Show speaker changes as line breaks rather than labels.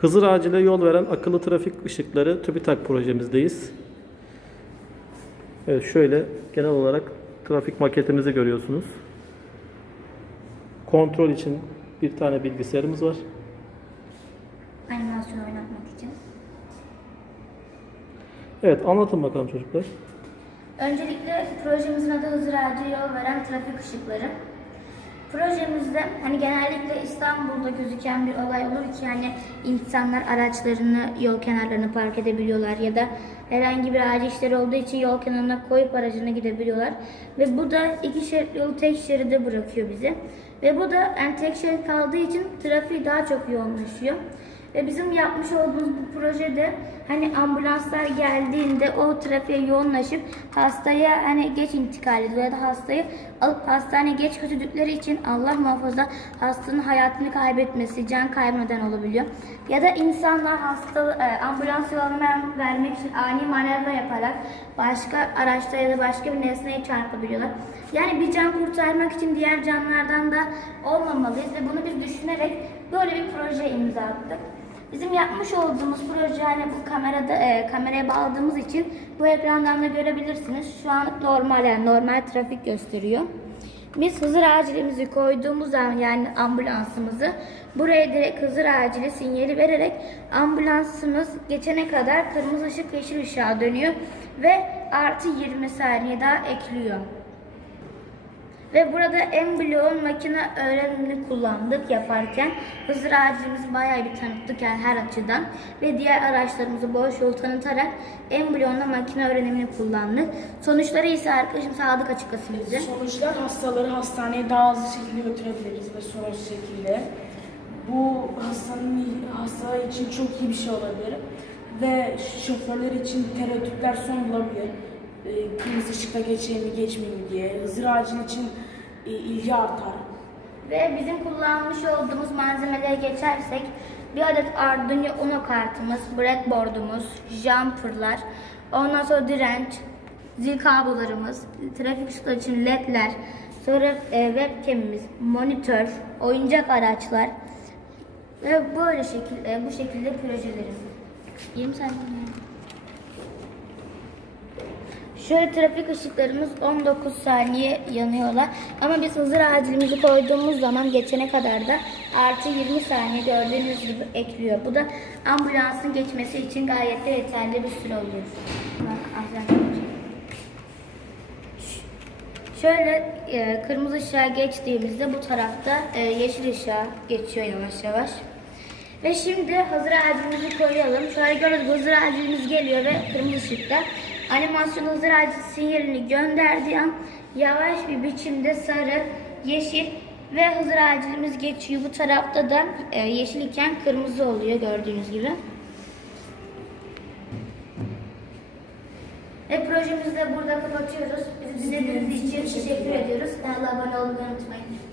Hızır acile yol veren akıllı trafik ışıkları TÜBİTAK projemizdeyiz. Evet şöyle genel olarak trafik maketimizi görüyorsunuz. Kontrol için bir tane bilgisayarımız var.
Animasyon oynatmak için.
Evet anlatın bakalım çocuklar.
Öncelikle projemizin adı Hızır Acil Yol Veren Trafik Işıkları. Projemizde hani genellikle İstanbul'da gözüken bir olay olur ki hani insanlar araçlarını yol kenarlarına park edebiliyorlar ya da herhangi bir acil işleri olduğu için yol kenarına koyup aracına gidebiliyorlar. Ve bu da iki şeritli yolu tek şeride bırakıyor bizi. Ve bu da tek şerit kaldığı için trafiği daha çok yoğunlaşıyor. Ve bizim yapmış olduğumuz bu projede hani ambulanslar geldiğinde o trafiğe yoğunlaşıp hastaya hani geç intikal ediyor ya da hastayı alıp hastaneye geç götürdükleri için Allah muhafaza hastanın hayatını kaybetmesi, can kaybeden olabiliyor. Ya da insanlar hasta e, ambulans yolunu ver- vermek için ani manevra yaparak başka araçta ya da başka bir nesneye çarpabiliyorlar. Yani bir can kurtarmak için diğer canlardan da olmamalıyız ve bunu biz düşünerek böyle bir proje imza attık. Bizim yapmış olduğumuz proje hani bu kamerada e, kameraya bağladığımız için bu ekrandan da görebilirsiniz. Şu an normal yani normal trafik gösteriyor. Biz Hızır acilimizi koyduğumuz zaman yani ambulansımızı buraya direkt Hızır acili sinyali vererek ambulansımız geçene kadar kırmızı ışık yeşil ışığa dönüyor ve artı 20 saniye daha ekliyor. Ve burada Emblo'nun makine öğrenimini kullandık yaparken. Hızır ağacımızı bayağı bir tanıttık yani her açıdan. Ve diğer araçlarımızı boş yol tanıtarak Emblo'nun makine öğrenimini kullandık. Sonuçları ise arkadaşım Sadık açıklasın bize.
Sonuçlar hastaları hastaneye daha hızlı şekilde götürebiliriz ve sorunsuz şekilde. Bu hastanın hasta için çok iyi bir şey olabilir ve şoförler için tereddütler son bulabilir. Ee, Kırmızı ışıkta geçeyim mi geçmeyeyim mi diye. Hızır acil için e, ilgi artar.
Ve bizim kullanmış olduğumuz malzemelere geçersek bir adet Arduino Uno kartımız, breadboardumuz, jumperlar, ondan sonra direnç, zil kablolarımız, trafik ışıkları için ledler, sonra e, webcamimiz, monitör, oyuncak araçlar ve böyle şekil, e, bu şekilde projelerimiz. 20 saniye. Şöyle trafik ışıklarımız 19 saniye yanıyorlar. Ama biz hızır acilimizi koyduğumuz zaman geçene kadar da artı 20 saniye gördüğünüz gibi ekliyor. Bu da ambulansın geçmesi için gayet de yeterli bir süre oluyor. Şöyle e, kırmızı ışığa geçtiğimizde bu tarafta e, yeşil ışığa geçiyor yavaş yavaş. Ve şimdi hazır acilimizi koyalım. Şöyle gibi hazır acilimiz geliyor ve kırmızı ışıkta. Animasyon hazır acil sinyalini gönderdiği an yavaş bir biçimde sarı, yeşil ve hazır acilimiz geçiyor. Bu tarafta da e, yeşil iken kırmızı oluyor gördüğünüz gibi. Ve projemizi de burada kapatıyoruz. Bizi dinlediğiniz için teşekkür ediyoruz. Kanala abone olmayı unutmayın.